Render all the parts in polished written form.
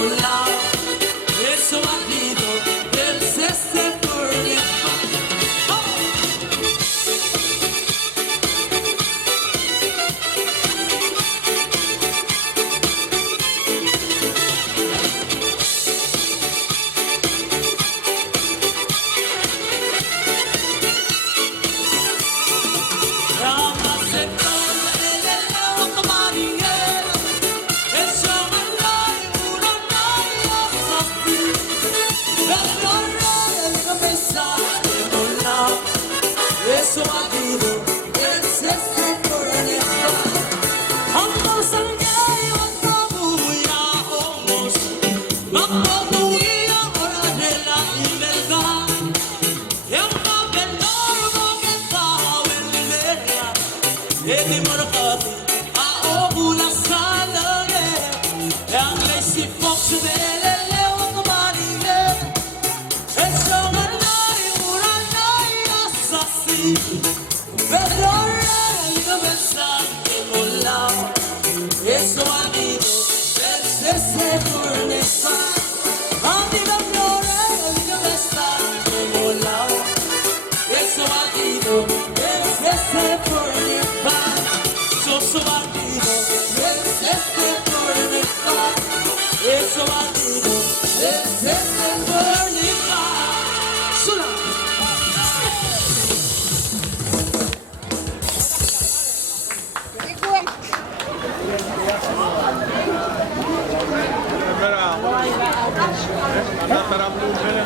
volado, eso bandido, él se esté por eso bandido, él se esté por Hanggang sa ngayon mabuya omos Mapabuya oradela imelga Yang mabelor maganda welilea Edi morakati aobula salare Yang lacy fox velele otomarige Eso malay uranay asasi Belor eso amigo, se forneza. Amiga flore, amiga besta, como lao. Eso amigo, se forneza. So amigo, se forneza. Eso amigo, se forneza. Sula. Andar para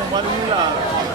Manila.